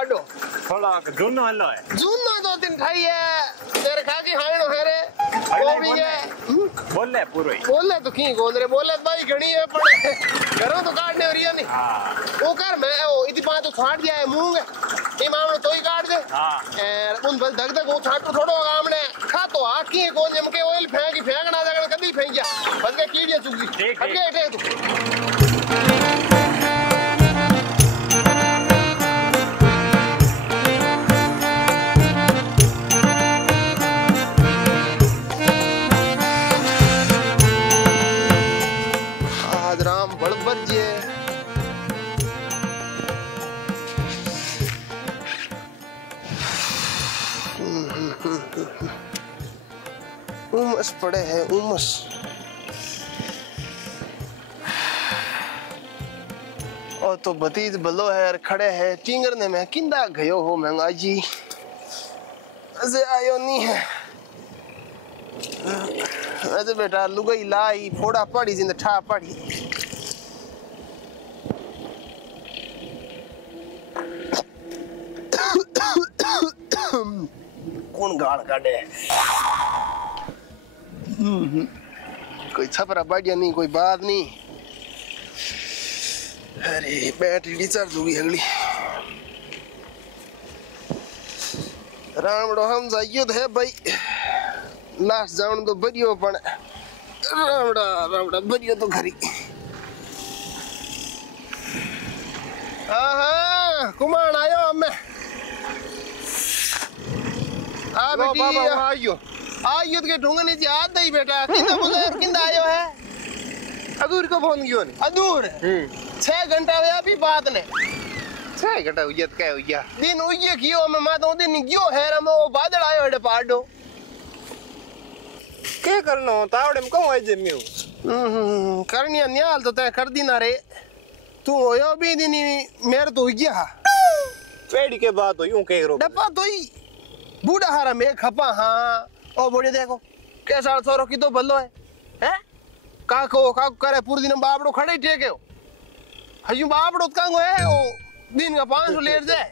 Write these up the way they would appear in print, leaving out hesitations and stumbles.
काटो थोड़ा जुनो हल्लो है जुनो दो दिन खाई है तेरे खा के हाणो है रे वो भी है बोले पूरो ही बोले तो की बोल रे बोले भाई घणी है पर घरों तो काटने हो रही है नहीं हां वो कर मैं ओ इतनी बात तो छाट दिया है मूंग ये मामलो तो ही काट दे हां उन बस धक धक वो छाट तो थोड़ो आमने खा तो आ की कौन जम के ऑयल फेंकना जाकर कदी फेंक गया बस के कीड़िया चुग गई ठीक अगे तू राम बड़बर जी उमस पड़े है उमस और तो भतीज भलो है खड़े है टिंगर ने मैं किंदा गयो हो महंगा जी अजे आयो नहीं है अजे बेटा लुगाई लाई फोड़ा पड़ी जिंद ठा पड़ी कौन गाल काटे कोई छपरा बढ़िया नहीं कोई बात नहीं अरे बैटरी डिस्चार्ज होगी अगली रामड़ो हम जाइयो है भाई लास्ट जान तो बढ़ियो पण रामड़ा बढ़ियो तो खरी हाँ कुमान आयो हमें आ बेटी आयो आयो के ढूंढने जी आद ही बेटा किंदा बोले किंदा आयो है अदूर को फोन कियो ने अदूर 6 घंटा हुआ अभी बात ने 6 घंटा हुआ क्या हुआ दिन हुई कियो मैं मा तो दिन गयो है रे वो बादल आयो है पाडो के करनो तावड़े में कौन है जेमियो करनिया न्याल तो तय कर दी ना रे तू होयो भी दिन मेरे तो गया पेड़ी के बात हो यूं कह रो डब्बा तो ही बूढ़ा हारा में खपा हाँ ओ बोले देखो कैसा सोरो की तो भलो है काको करे पूरे दिन बापड़ो खड़े ही टेके हो हजू बापड़ो कांगो है ओ दिन का 500 लेट जाए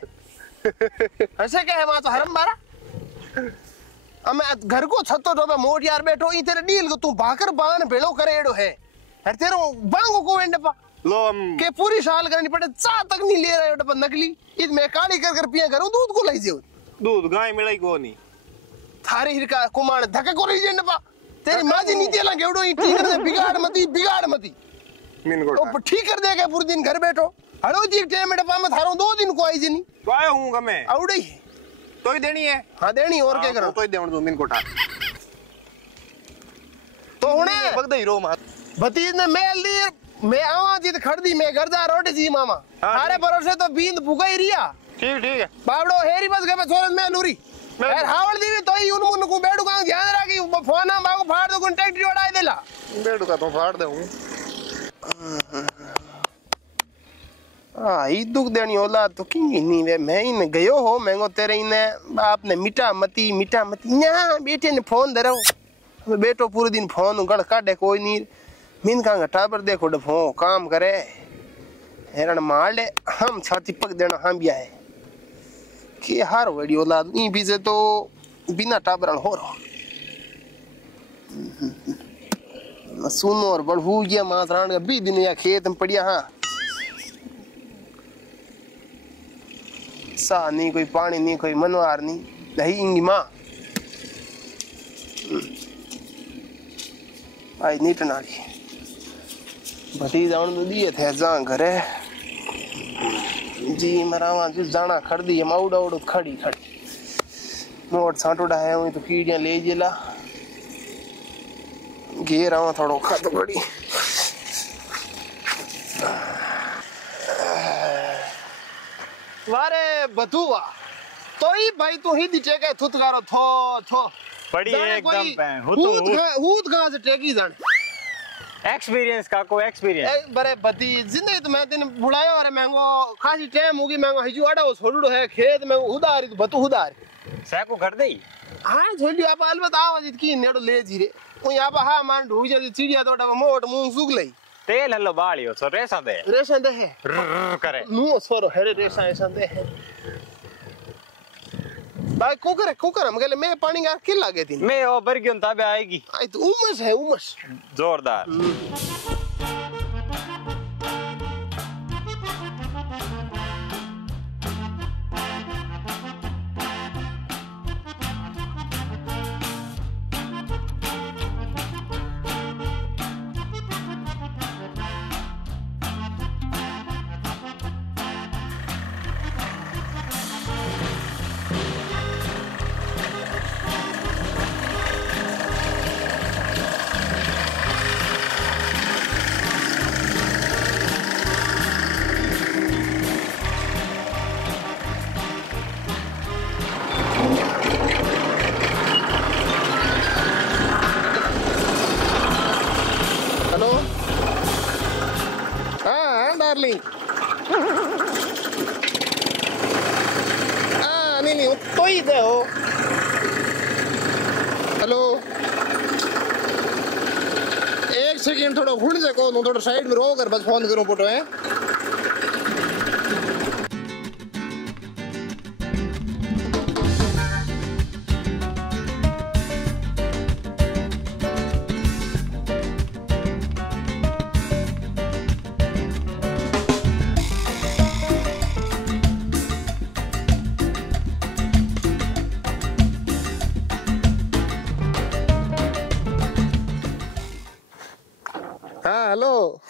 ऐसे क्या है वहां तो हरम मारा अब घर को छतो तो मोट यार बैठो ई तेरे डील को तू भाकर बान भेड़ो करे एड़ो है हर तेरो बांगो को वेंड पा लो के पूरी साल करनी पड़े चा तक नहीं ले रहे डब्बा नकली इत में काली कर पिया करूं दूध को लाई जेऊ दूध गाय मिलाई को नहीं थारे हिरका कुमार धक्के को ली जेंड पा तेरी माजी नीचे ला गेड़ो ई ठीक कर दे बिगाड़ मती मिन को ओ ठीक कर देगा पूरे दिन घर बैठो हड़ो जी टाइम में डब्बा में थारो 2 दिन को आई जनी तो आयो हूं मैं औड़े तो ही देनी है हां देनी और क्या करो तो ही देवन दो मिन कोटा तो हुने बगदा हीरो मार भतीज ने मेल दी मैं आवा जी खड़ दी मैं घर जा रोटी जी मामा थारे भरोसे तो बींद भुगा ही रिया ठीक है बावड़ो हेरी बस गए छोरन में नूरी यार हावल दी तो ही उन को बेडू का ध्यान रखी फोन हम बागो फाड़ दो कांटेक्ट उड़ा देला बेडू का तो फाड़ दे हूं ई दुख देनी औलाद तो किंगी नहीं वे मैं इन गयो हो मैंगो तेरे इने बाप ने मीठा मती न्या बेटे ने फोन दे रहो बेटो पूरे दिन फोन गड़ काटे कोई नहीं मिन का टाबर देखो डफो काम करे हेरण मार ले हम छाती पक देना हम भी आए कि हार वड़ी औलाद ई बीजे तो बिना टाबरन हो रहा सुनो और बढ़ू ये मातरान का 20 दिन या खेत में पड़िया हां सा नहीं कोई पानी नहीं कोई मनवार नहीं नहीं इंगी मां आई नीट नाली भटी जान तो दिए थे जा घरे जी मरावा जो जाना खड़ दी माउडा उड़ खड़ी मोट साटोड़ा है वही तो कीड़ियां ले जेला घेर आवा थोड़ो खा तो बड़ी वारे बधुआ तो ही भाई तू ही दी टेके थुतगारो थो बड़ी एकदम पे हूत कहां से टेकी जाने एक्सपीरियंस का को एक्सपीरियंस बरे बदी जिंदगी तो मैं दिन बुलायो अरे महंगो खासी टाइम होगी महंगो हिजू अड़ो छोड़ो है खेत में उदारी तो बतू उदारी सैको कर देई हां छोड़ी आप अलबत आवाज की नेड़ो ले जी रे ओ यहां पर हां मान ढूई जा चिड़िया तो मोट मूंग सुग लई तेल हल्लो बालियो सो रेसा दे है करे नु सोरो हेरे रेसा ऐसा दे है भाई कुकर हम कहले मैं पानी गार के लागे थी मैं वो भर क्यों ताबे आएगी आई तो उमस है उमस जोरदार हेलो हाँ डार्लिंग नहीं तो ही दे हो हेलो एक सेकंड थोड़ा हुड़ से को थोड़ा साइड में रो कर बस फोन करूं पुटो है हाँ हेलो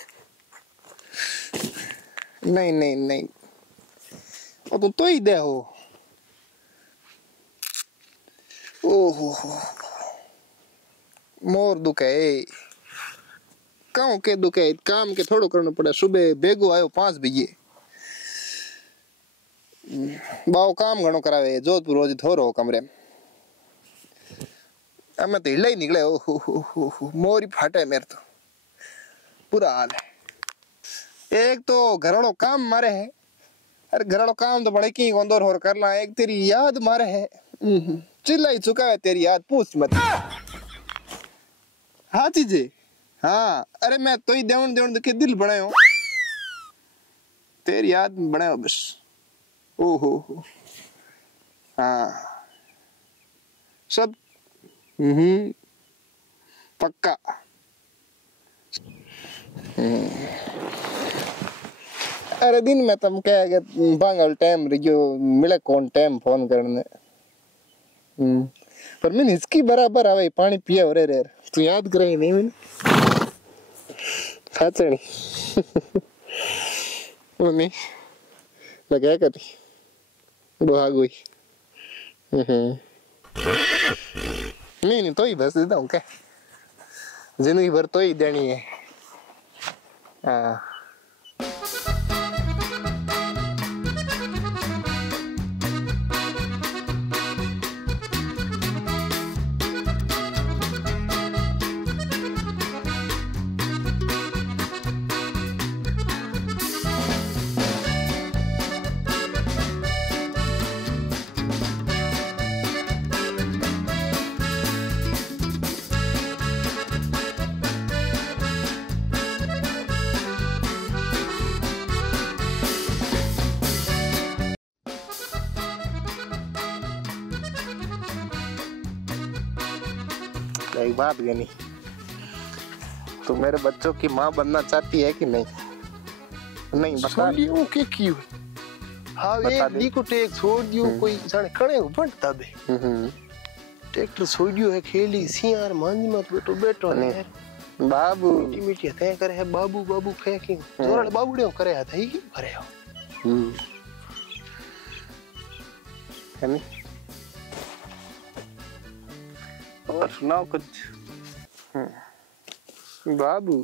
नहीं वो तो ही दे हो ओहो मोर दुख है काम के दुख है काम के थोड़ो करना पड़े सुबह बेगो आयो 5 बजे बाव काम घणो करावे जोधपुर रोज थोरो कमरे में अब मैं तो हिला ही निकले ओहो मोरी फाटे मेरे तो पूरा हाल है एक तो घरों काम मारे है अरे घरों काम तो बड़े की गोंदोर होर कर ला एक तेरी याद मारे है चिल्ला ही चुका है तेरी याद पूछ मत हाँ चीजे हाँ अरे मैं तो ही देवन के दिल बने हो तेरी याद बने हो बस ओहो हाँ सब पक्का अरे दिन में तुम क्या है बांगल टाइम रियो मिले कौन टाइम फोन करने पर मैंने इसकी बराबर आवे पानी पिया हो रे तू याद करे नहीं मैंने साचणी वो नहीं लगा करी भाग गई नहीं तो ही बस देता हूँ क्या जिंदगी भर तो ही देनी है हाँ एक बात गनी तो मेरे बच्चों की माँ बनना चाहती है कि नहीं नहीं बता दियो के क्यों हाँ एक दी को टेक छोड़ दियो कोई जाने कणे बनता बे ट्रैक्टर छोड़ दियो है खेली सियार मांझी मत बेटो ने बाबू मीठी मीठी ते करे है बाबू बाबू फेंकी जोरल बाबूड़े करे है थई की भरे हो है नहीं और सुनाओ कुछ बाबू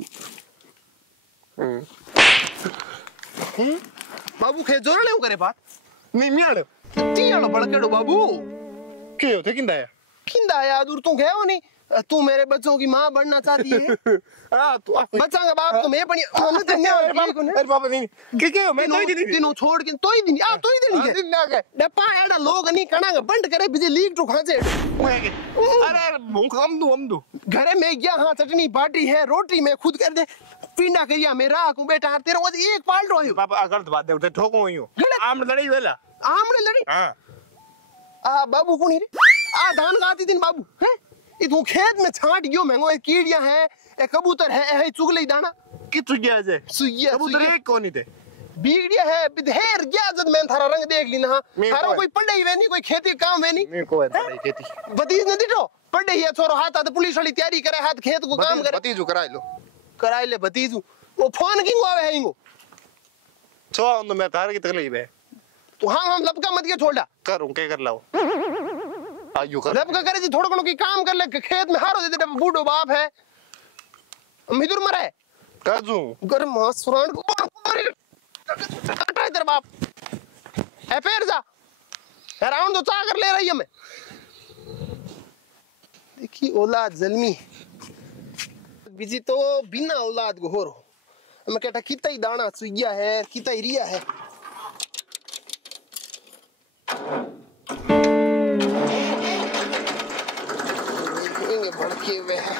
बाबू खे जोर ले करे बात नहीं मियाड़ तीयाड़ा बड़केड़ो बाबू के होते किंदा है दूर तू गयो नहीं तू मेरे बच्चों की माँ बनना चाहती है हां तू बच्चा का बाप तो मैं बनी अरे बाबा नहीं के मैं तो ही दिनो छोड़ के तो ही दिन आ तो ही दिन के डप्पा एड़ा लोग नहीं कणागा बंद करे बिजली लीक तो खाचे अरे हम दू घरे में गया हां चटनी बाटी है रोटी मैं खुद कर दे पिंडा करिया मेरा को बेटा तेरे वो एक पाल्ट होयो पापा गलत बात दे ठोको होयो आमने लड़ी वेला आमने लड़ी हां आ बाबू कौन रे आ धान गाती दिन बाबू हैं ये तू खेत में छांट गयो महंगो ए कीड़ियां है ए कबूतर है चुगले दाना कि तू गया जे सुइया कबूतर एक कौन ही थे बीड़िया है बिधेर गया जद मैं थारा रंग देख ली ना थारा कोई पढ़ाई वे नहीं कोई खेती काम वे नहीं मेरे को है पढ़ाई खेती भतीज ने दिठो पढ़ाई है छोरो हाथ हाथ पुलिस वाली तैयारी करे हाथ खेत को काम करे भतीजू कराई लो कराई ले भतीज वो फोन किंग आवे है इंगो छो तो मैं तार की तकलीफ है तू हाँ हम लपका मत के छोड़ा करूं के कर लाओ आयु कर लपका करे जी थोड़ा कोनो की काम कर ले खेत में हारो दे दे बूढ़ो बाप है मिदुर मरे काजू घर मां सुरान को तेरे बाप है फिर जा हैरान तो चा कर ले रही है मैं देखी औलाद जल्मी बिजी तो बिना औलाद को हो रहो मैं कहता कितना ही दाना सुइया है कितना ही रिया है भड़के हुए हैं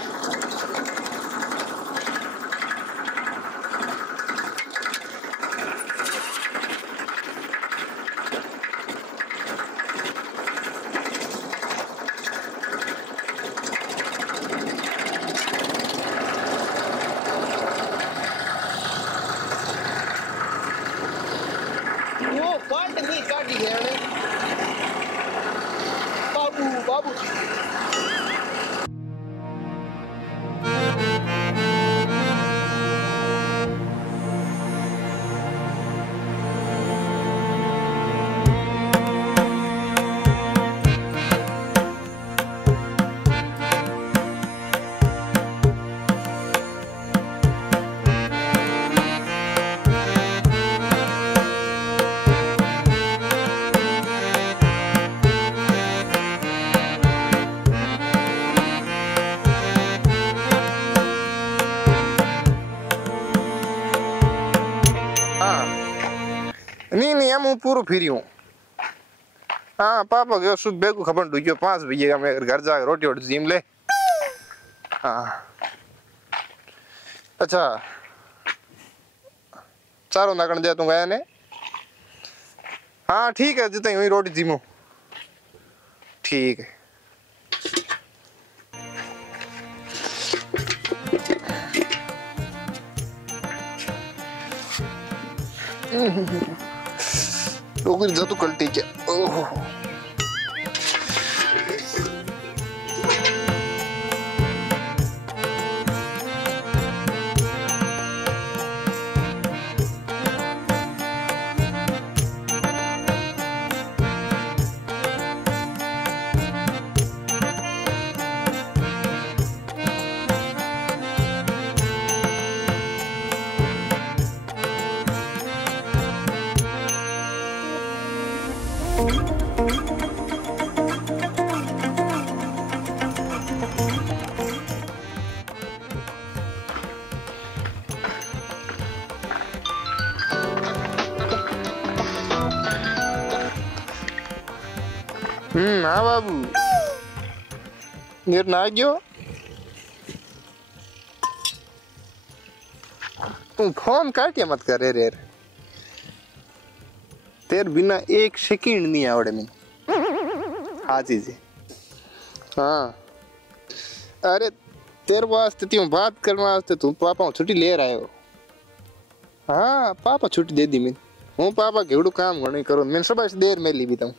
काटी है बाबू बाबू नहीं हम पूरा फ्री हूँ हाँ पापा गयो सुबह को खबर ढूंढियो 5 बजे का मैं घर जाकर रोटी वोटी जिम ले हाँ अच्छा चारों नाकन दे तू गया ने हाँ ठीक है जितनी हुई रोटी जिमो ठीक है रोकर जा तू कल ठीक है ओह हाँ बाबू नीर ना गयो तू फोन काटिया मत करे रे तेर बिना एक सेकंड नहीं आवड़े में हाँ चीज हाँ अरे तेरे वास्ते तू बात करने वास्ते तू पापा छुट्टी ले रहा हो हाँ पापा छुट्टी दे दी मैं हूँ पापा केवड़ू काम घणो करो मैंने सब देर में ली भी तू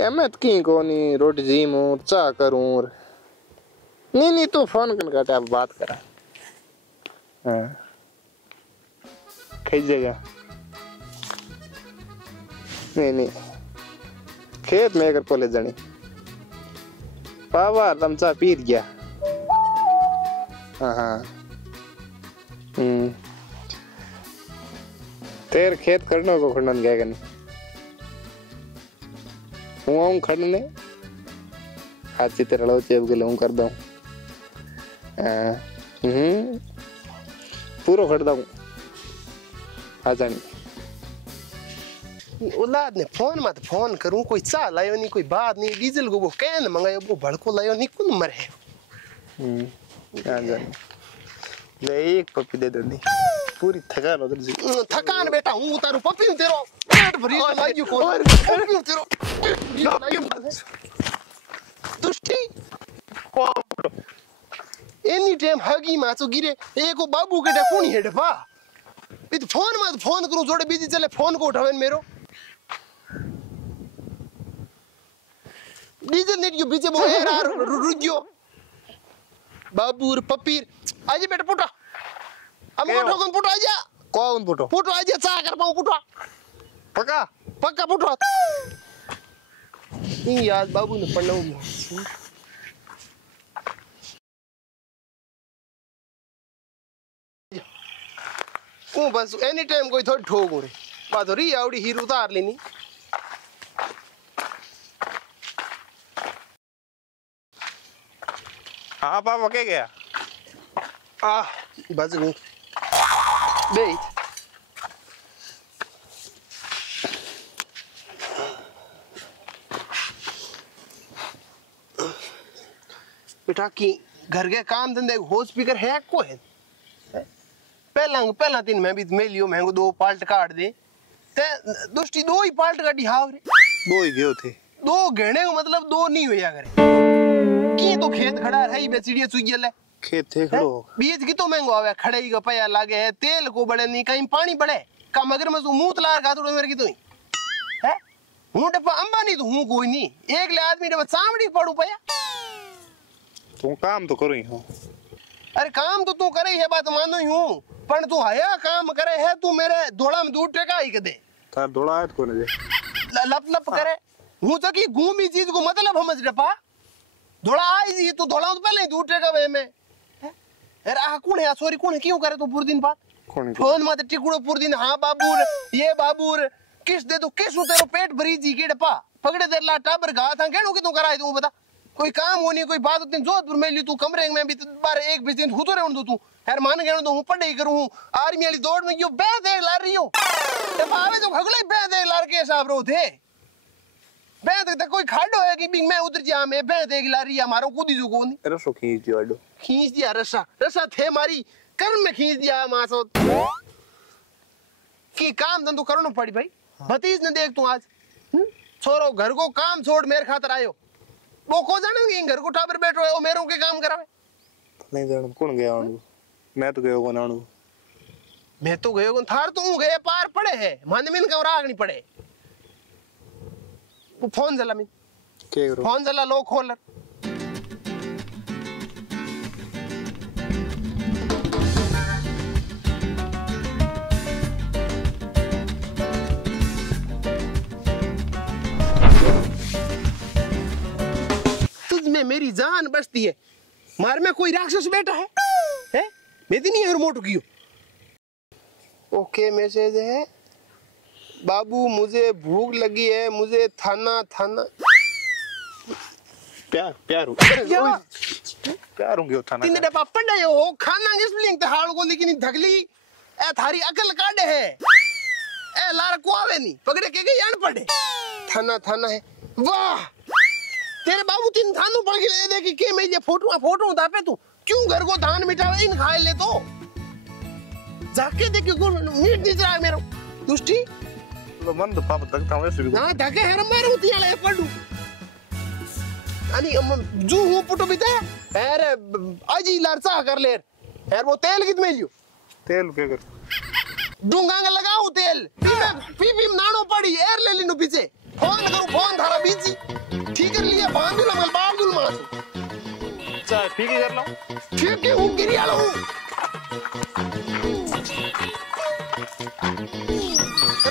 एमत की कोनी रोटी जिम चा करूं नहीं तू फोन कर काटे आप बात करा हाँ खाई जाएगा नहीं खेत में अगर पोले जानी पावा तम चा पीत गया हाँ तेर खेत करने को खंडन गया नहीं हूँ आऊँ खड़ने हाथ से तेरा लो चेप के लूँ कर दूँ पूरा खड़ दूँ आ जानी औलाद ने फोन मत फोन करूं कोई चा लायो नहीं कोई बात नहीं डीजल को वो कैन मंगायो वो भड़को लायो नहीं कुन मरे आ जानी ले एक पप्पी दे दो नहीं पूरी थकान उधर जी थकान बेटा हूं तारू पपी तेरो पेट भरी लाइयो कौन क्यों तेरो दुष्टी एनी टाइम हगी माचो गिरे एको बाबू के कोनी हेड पा इत फोन मत फोन करूं जोड़े बिजी चले फोन को उठावे मेरो डीजल नेट यो बीचे बो यार रुगियो बाबू और पपीर आजे बेटा पुटा हम को ठोकन पुटा आजा कौन पुटो पुटो आजे चा कर पाऊं पुटा पक्का पक्का पुटो नहीं यार बाबू ने पढ़ना ओ बस एनी टाइम कोई थोड़ी ठोक हो रे बात हो रही आवड़ी हीर उतार लेनी हाँ पापा क्या गया आ बस गूं बेट बेटा की घर के काम धंधे हो स्पीकर है को है पहला दिन मैं भी मेलियो महंगो दो पाल्ट काट दे ते दुष्टी दो ही पाल्ट काटी हाव रे दो ही गयो थे दो घेने का मतलब दो नहीं होया करे की तो खेत खड़ा है बे चिड़िया चुगियल है खेत थे खड़ो बीज की तो महंगो आवे खड़े ही का पया लागे है तेल को बड़े नहीं कहीं पानी बड़े का मगर मैं मूत लार का तो मेरे की तो है हूं डपा अंबानी तो हूं कोई नहीं एक ले आदमी डपा चामड़ी पड़ू पया तू काम तो करो ही हो अरे काम तो तू करे है बात मानो ही हूं पण तू हया काम करे है तू मेरे धोड़ा में दूध टेका ही कदे तार धोड़ा है कोने दे लप लप करे हूं तो की घूमी चीज को मतलब समझ डपा धोड़ा आई जी तू धोड़ा तो पहले ही दूध टेका वे में अरे आ कौन है सॉरी कौन है क्यों करे तू पूरे दिन बात कौन फोन मत टिकुड़ो पूरे दिन हां बाबूर ये बाबूर किस दे तू किस तेरो पेट भरी जी के डपा पकड़े दे ला टाबर गा था केनो की तू कराई तू बता कोई काम होनी कोई बात होती जोधपुर में ली तू कमरे में भी बार एक बीस दिन हुतो रहन दो तू यार मान गयो तो हूं पढ़ाई करूं आर्मी वाली दौड़ में यो बे दे ला रही हो ते पावे तो खगले बे दे लार के हिसाब रो थे बे तक कोई खाडो है कि बिंग मैं उतर जा मैं बे दे ला रही मारो कूदी जो कोनी रसो खींच दियो आडो खींच दिया रसा रसा थे मारी कर्म में खींच दिया मासो की काम धंधो करनो पड़ी भाई भतीज ने देख तू आज छोरो घर को काम छोड़ मेरे खातर आयो वो को जाने घर को टाबर बैठो है वो मेरों के काम करावे नहीं जान कौन गया आणू मैं तो गयो कोन आणू मैं तो गयो कोन थार तू गए पार पड़े है मन मिन का राग नहीं पड़े वो फोन जला मिन के करो फोन जला लो खोल में मेरी जान बचती है मार में कोई राक्षस बैठा है मैं तो नहीं है रिमोट की ओके मैसेज है बाबू मुझे भूख लगी है मुझे थाना थाना प्यार प्यार प्यार होंगे थाना तीन डब्बा पड़ा हो खाना किस लिंग ते हाल को लेकिन धगली ए थारी अकल काढ़े है ए लार को आवे नहीं पकड़े के गई अनपढ़ थाना थाना है वाह तेरे बाबू तीन थानों पड़ के ले दे कि मैं ये फोटो उतापे तू क्यों घर को धान मिटावे इन खाए ले तो जाके देख को मीट दिख रहा है मेरो दुष्टी तो मन तो पाप तक था वैसे भी हां धके हर मारू तियाले पडू अनि जो हूं पुटो बिता अरे आजी लरचा कर ले यार वो तेल कित में लियो तेल के कर डूंगा लगाऊ तेल पी नानो पड़ी एयर ले लिनो पीछे फोन करू फोन धारा बीजी ठीक कर लिया बांध ला मल बाल दुल मार चाय पी के कर लो ठीक है हूं गिरिया लो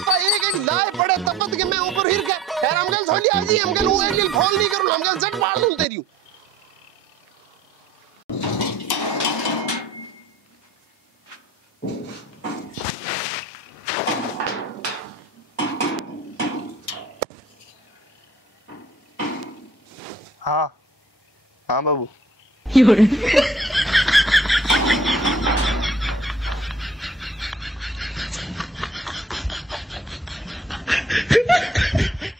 पा एक लाए पड़े तपत के मैं ऊपर हिर के यार हमगल थोड़ी आजी हमगल हूं एक फोन नहीं करूं हमगल झट मार दूं तेरी हाँ हाँ बाबू